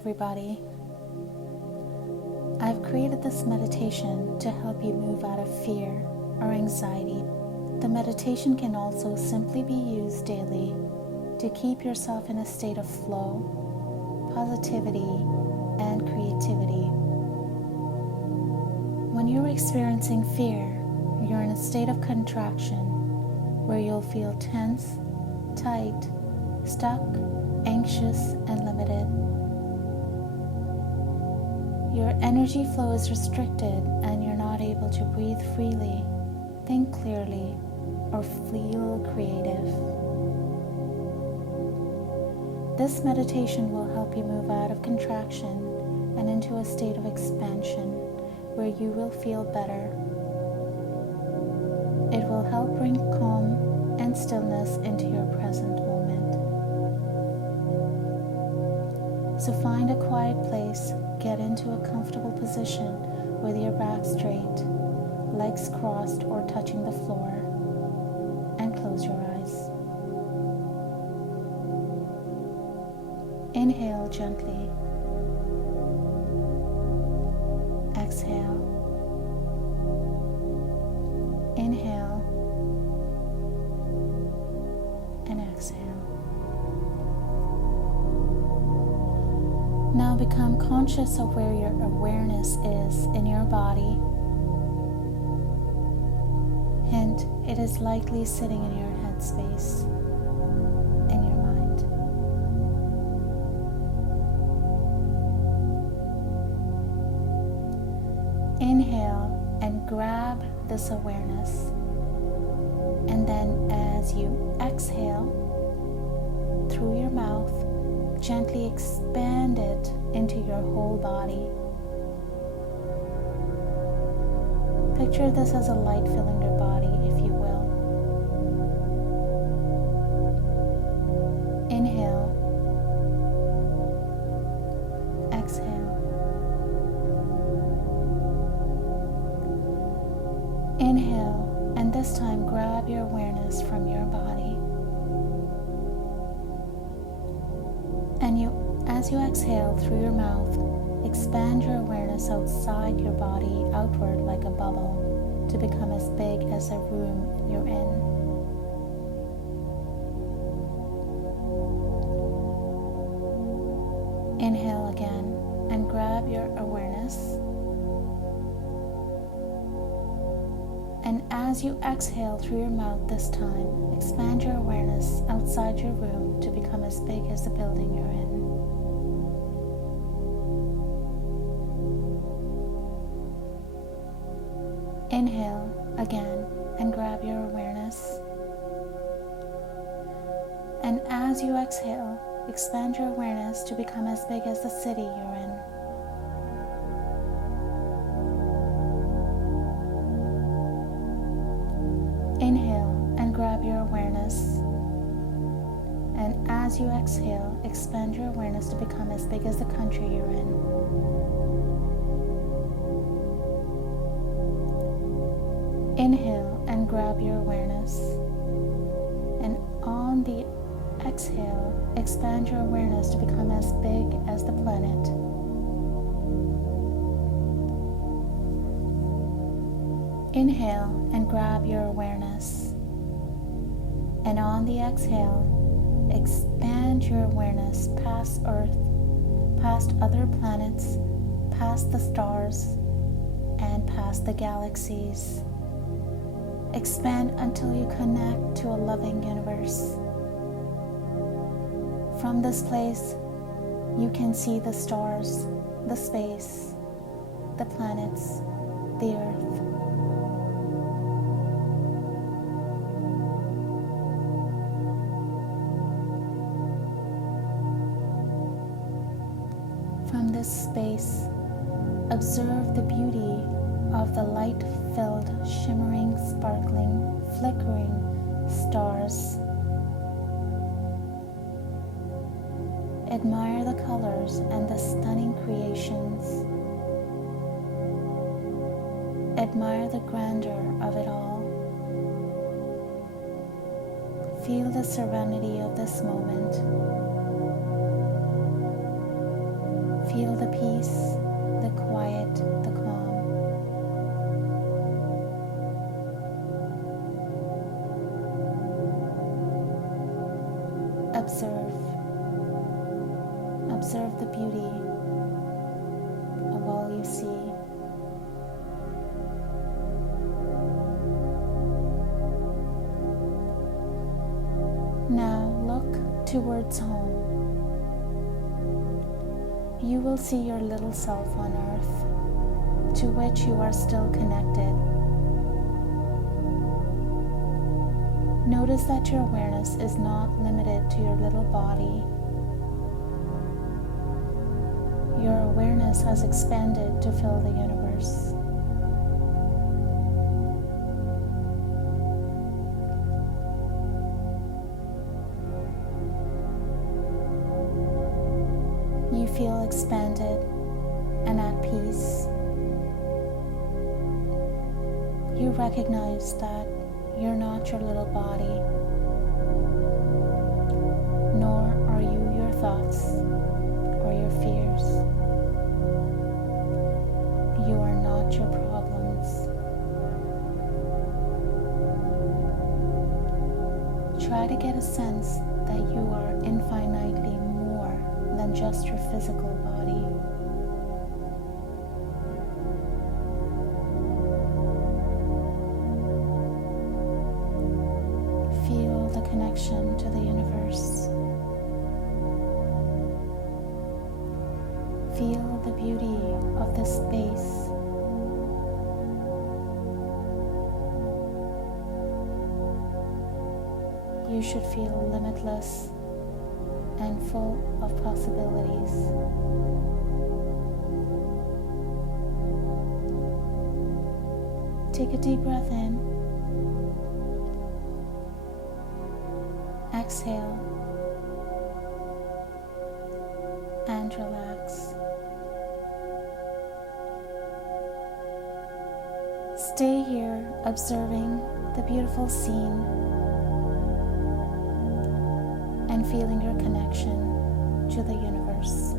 everybody. I've created this meditation to help you move out of fear or anxiety. The meditation can also simply be used daily to keep yourself in a state of flow, positivity, and creativity. When you're experiencing fear, you're in a state of contraction where you'll feel tense, tight, stuck, anxious, and limited. Your energy flow is restricted and you're not able to breathe freely, think clearly, or feel creative. This meditation will help you move out of contraction and into a state of expansion where you will feel better. It will help bring calm and stillness into your present moment. So find a quiet place, get into a comfortable position with your back straight, legs crossed or touching the floor, and close your eyes. Inhale gently. Exhale. Inhale and exhale. Now become conscious of where your awareness is in your body. Hint, it is likely sitting in your headspace, in your mind. Inhale and grab this awareness. And then as you exhale through your mouth, gently expand it into your whole body. Picture this as a light filling your body, if you will. Inhale. Exhale. Inhale, and this time grab your awareness from your body. And as you exhale through your mouth, expand your awareness outside your body, outward like a bubble, to become as big as the room you're in. Inhale again and grab your awareness. And as you exhale through your mouth this time, expand your awareness outside your room to become as big as the building you're in. Inhale again and grab your awareness. And as you exhale, expand your awareness to become as big as the city you're in. Inhale and grab your awareness. And as you exhale, expand your awareness to become as big as the country you're in. Inhale and grab your awareness. And on the exhale, expand your awareness to become as big as the planet. Inhale and grab your awareness. And on the exhale, expand your awareness past Earth, past other planets, past the stars, and past the galaxies. Expand until you connect to a loving universe. From this place, you can see the stars, the space, the planets, the earth. From this space, observe the beauty of the light-filled, shimmering, sparkling, flickering stars. Admire the colors and the stunning creations. Admire the grandeur of it all. Feel the serenity of this moment. peace, the quiet, the calm. Observe the beauty of all you see. Now look towards home. You will see your little self on earth, to which you are still connected. Notice that your awareness is not limited to your little body. Your awareness has expanded to fill the universe. You feel expanded and at peace. You recognize that you're not your little body, nor are you your thoughts or your fears. You are not your problems. Try to get a sense that you are infinitely more than just your physical body. Feel the connection to the universe. Feel the beauty of this space. You should feel limitless and full of possibilities. Take a deep breath in. Exhale and relax. Stay here observing the beautiful scene and feeling your connection to the universe.